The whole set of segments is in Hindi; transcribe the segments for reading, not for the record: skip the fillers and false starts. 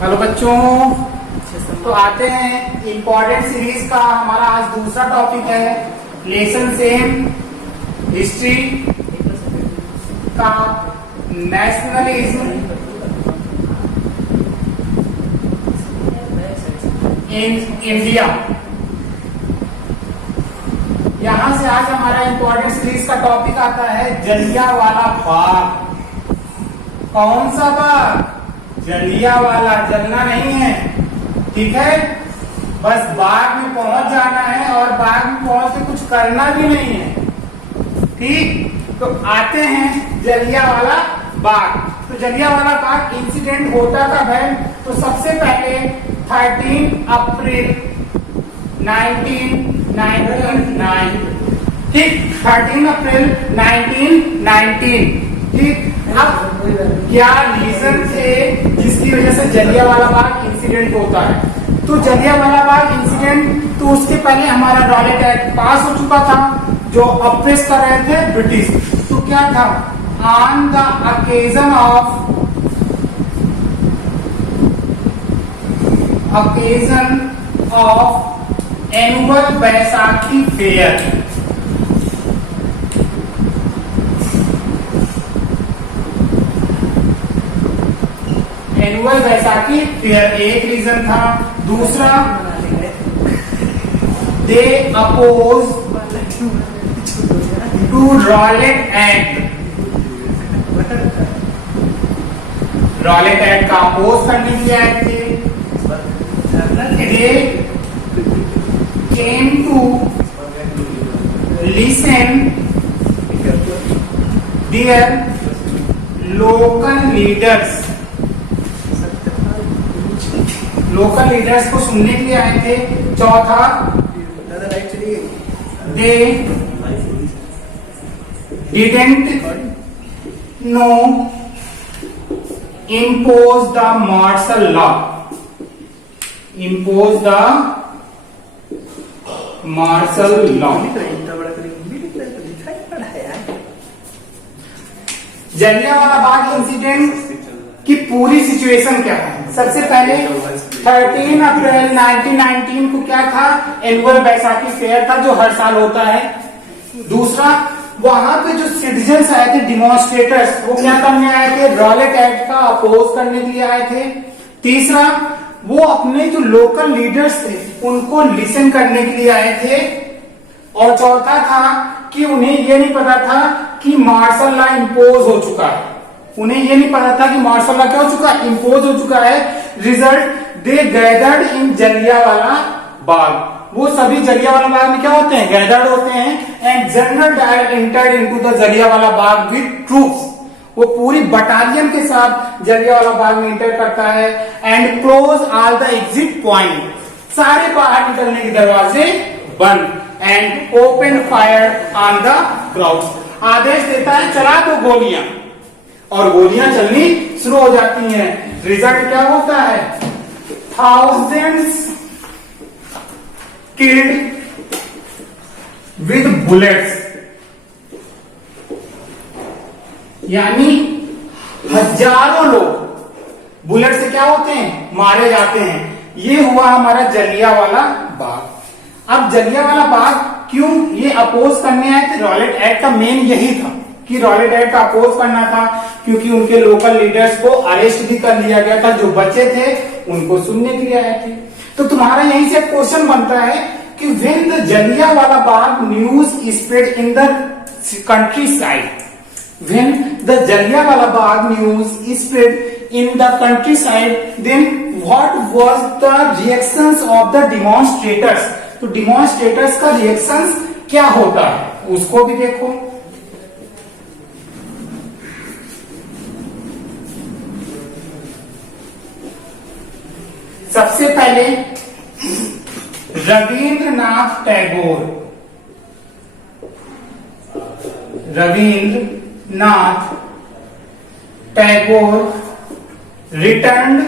हेलो बच्चों, तो आते हैं इम्पोर्टेंट सीरीज का हमारा आज दूसरा टॉपिक है लेसन सेम हिस्ट्री का नेशनलिज्म इन इंडिया। यहां से आज हमारा इम्पोर्टेंट सीरीज का टॉपिक आता है जलियांवाला बाग। कौन सा बाग? जलियांवाला। जलना नहीं है, ठीक है, बस बाग में पहुंच जाना है और बाग में पहुंच के कुछ करना भी नहीं है, ठीक। तो आते हैं जलियांवाला बाग। तो जलियांवाला बाग इंसिडेंट होता कब है? तो सबसे पहले 13 अप्रैल 1999, ठीक, 13 अप्रैल 1919, ठीक। अब क्या रीजन थे जिसकी वजह से जलियांवाला बाग इंसिडेंट होता है? तो जलियांवाला बाग इंसिडेंट, तो उसके पहले हमारा रॉलेट एक्ट पास हो चुका था जो अप्रेस कर रहे थे ब्रिटिश। तो क्या था? On the occasion of annual Baisakhi fair, annual Baisakhi fair एक रीजन था। दूसरा, they oppose to Rowlatt act. Rowlatt act का अपोज करने के लिए आए थे। They came to listen their local leaders. Local leaders को सुनने के लिए आए थे। चौथा, they didn't know impose the martial law. Impose the martial law. Jallianwala Bagh incident की पूरी सिचुएशन क्या है? सबसे पहले 13 अप्रैल 1919 को क्या था? एनुअल बैसाखी फेयर था जो हर साल होता है। दूसरा, वहां पे जो सिटीजन्स आए थे, डिमॉन्स्ट्रेटर्स, वो क्या करने आए थे? रॉलेट एक्ट का अपोज करने के लिए आए थे। तीसरा, वो अपने जो लोकल लीडर्स थे उनको लिसन करने के लिए आए थे। और चौथा था कि उन्हें ये नहीं पता था कि मार्शल लॉ इम्पोज हो चुका है। उन्हें ये नहीं पता था कि मार्शल लॉ क्या हो चुका है? इम्पोज हो चुका है। Result, they gathered in Jallianwala Bagh. वो सभी जलियांवाला बाग में क्या होते हैं? गैदर्ड होते हैं। And general Dyer entered into the Jallianwala Bagh with troops. वो पूरी बटालियन के साथ जलियांवाला बाग में एंटर करता है। And close all the exit point. सारे बाहर निकलने के दरवाजे बंद। And open fire on the crowd. आदेश देता है चला दो गोलियां, और गोलियां चलनी शुरू हो जाती हैं। रिजल्ट क्या होता है? थाउजेंड्स किल्ड विद बुलेट्स, यानी हजारों लोग बुलेट से क्या होते हैं? मारे जाते हैं। ये हुआ हमारा जलियांवाला बाग। अब जलियांवाला बाग क्यों ये अपोज करने आए थे? रॉलेट एक्ट का मेन यही था कि रॉलेट एक्ट का अपोज करना था, क्योंकि उनके लोकल लीडर्स को अरेस्ट भी कर लिया गया था। जो बचे थे उनको सुनने के लिए आए थे। तो तुम्हारा यहीं से क्वेश्चन बनता है कि when the Jallianwala Bagh news spread in the countryside, when the Jallianwala Bagh news spread in the countryside, then what was the reactions of the demonstrators. तो डिमॉन्स्ट्रेटर्स का रिएक्शंस क्या होता है उसको भी देखो। सबसे पहले Rabindranath Tagore, Rabindranath Tagore returned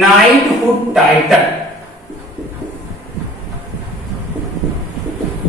knighthood title.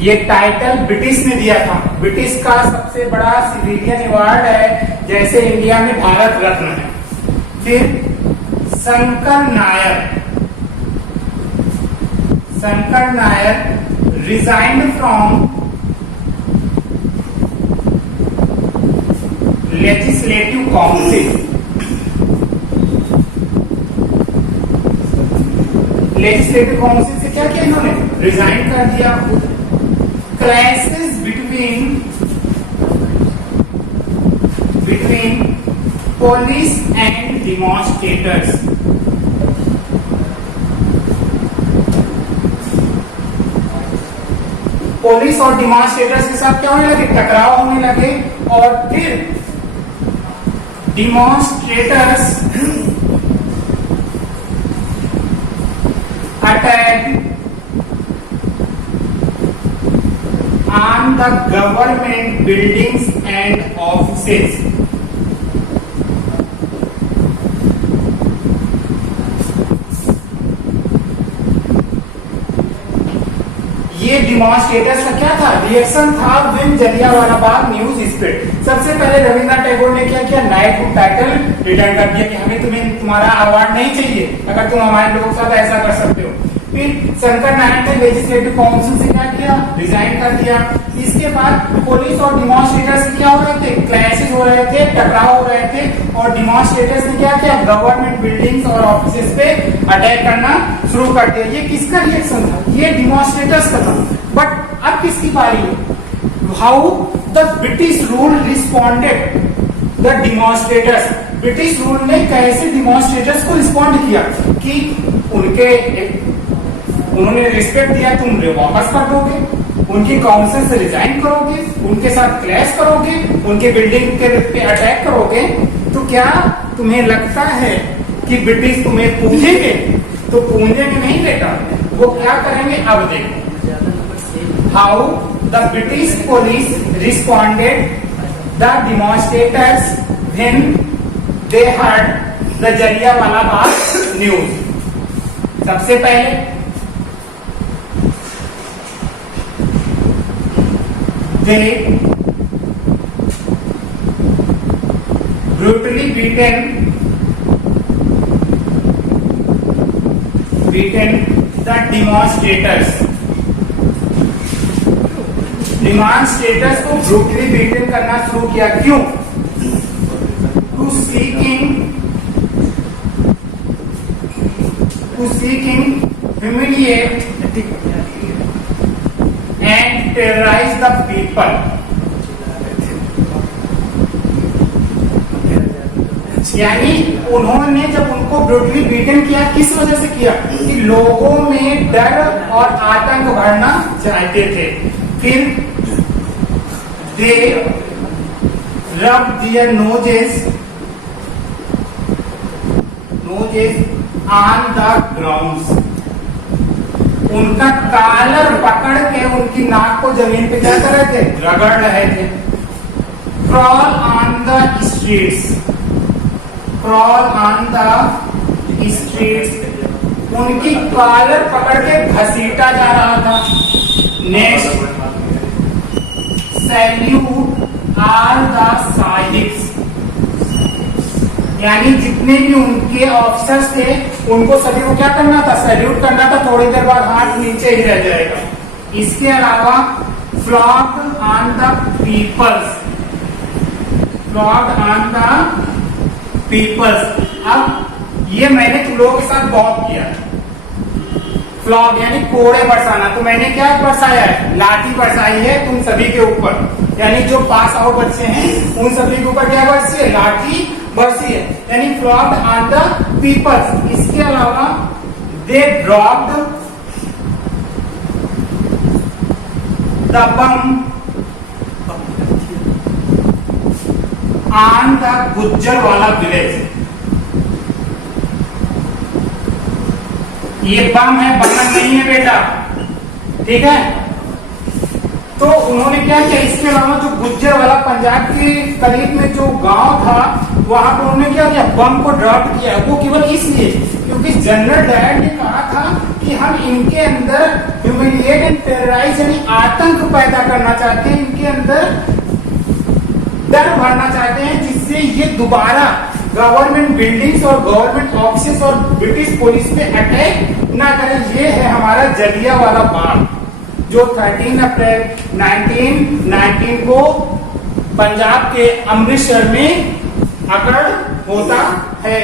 ये टाइटल ब्रिटिश ने दिया था। ब्रिटिश का सबसे बड़ा सिविलियन अवार्ड है, जैसे इंडिया में भारत रत्न है। फिर Shankar Nair resigned from legislative council. Legislative council से क्या किया इन्होंने? रिजाइन कर दिया। Clashes between police and demonstrators. Police और डिमॉन्स्ट्रेटर्स के साथ क्या होने लगे? टकराव होने लगे। और फिर डिमॉन्स्ट्रेटर्स attack on the government buildings and offices। ये डिमॉन्स्ट्रेटर्स का क्या था? रिएक्शन था when Jallianwala Bagh news spread. सबसे पहले रविंद्रनाथ टैगोर ने क्या किया? नाइटहुड टाइटल रिटर्न कर दिया कि हमें तुम्हारा अवार्ड नहीं चाहिए अगर तुम हमारे लोगों के साथ ऐसा कर सकते हो। फिर शंकर नारायण ने लेजिस्लेटिव काउंसिल से क्या किया? रिजाइन कर दिया। इसके बाद पुलिस और डिमॉन्स्ट्रेटर्स क्या हो रहे थे? क्लैशेस हो रहे थे, टकराव हो रहे थे। और डिमॉन्स्ट्रेटर्स ने क्या किया? गवर्नमेंट बिल्डिंग्स और ऑफिसेस पे अटैक करना शुरू कर दिया। ये किसका रिएक्शन था? ये डिमॉन्स्ट्रेटर्स का था। बट अब किसकी बारी है? How the British rule responded the demonstrators. British rule ने कैसे डिमॉन्स्ट्रेटर्स को रिस्पॉन्ड किया कि उन्होंने रिस्पेक्ट दिया, तुम वापस कर दोगे, उनकी काउंसिल से रिजाइन करोगे, उनके साथ क्लैश करोगे, उनके बिल्डिंग पे अटैक करोगे, तो क्या तुम्हें लगता है कि ब्रिटिश तुम्हें पूजेंगे? तो पूजेंगे नहीं बेटा, वो क्या करेंगे अब देखो। How the British police responded the demonstrators when they heard the Jallianwala Bagh news. सबसे पहले they brutally beaten the demonstrators को ब्रूटली बीटन करना शुरू किया। क्यों? To seeking humiliate and terrorize the people। यानी उन्होंने जब उनको ब्रूटली बीटन किया, किस वजह से किया? कि लोगों में डर और आतंक भरना चाहते थे। फिर they rub their noses on the ground. उनका कॉलर पकड़ के उनकी नाक को जमीन पे क्या कर रहे थे? रगड़ रहे थे। क्रॉल ऑन द स्ट्रीट्स उनकी कॉलर पकड़ के घसीटा जा रहा था। Next, salute all the sahibs. यानी जितने भी उनके ऑफिसर्स थे उनको सभी को क्या करना था? सैल्यूट करना था। थोड़ी देर बाद हाथ नीचे ही रह जाएगा। इसके अलावा फ्लॉग्ड ऑन द पीपल्स। अब ये मैंने तुम लोगों के साथ बहुत किया। फ्लॉग यानी कोड़े बरसाना। तो मैंने क्या बरसाया है? लाठी बरसाई है तुम सभी के ऊपर। यानी जो पास आउट बच्चे हैं उन सभी के ऊपर क्या बरसी है? लाठी बरसी है। यानी फ्लॉग्ड ऑन द पीपल्स। इसके अलावा they dropped the bomb on the Gujranwala village. ये बम है, बम नहीं है बेटा, ठीक है। तो उन्होंने क्या किया? इसके अलावा जो गुज्जरवाला पंजाब के करीब में जो गांव था वहां पर उन्होंने क्या किया? बम को ड्रॉप किया। वो केवल इसलिए क्योंकि जनरल डायर ने कहा था कि हम इनके अंदर ह्यूमिलिएट एंड टेरराइज यानी आतंक पैदा करना चाहते हैं, इनके अंदर डर भरना चाहते हैं, जिससे ये दोबारा गवर्नमेंट बिल्डिंग्स और गवर्नमेंट ऑफिस और ब्रिटिश पुलिस पे अटैक ना करें। ये है हमारा जलियांवाला बाग, जो 13 अप्रैल 1919 को पंजाब के अमृतसर में अकड़ होता है।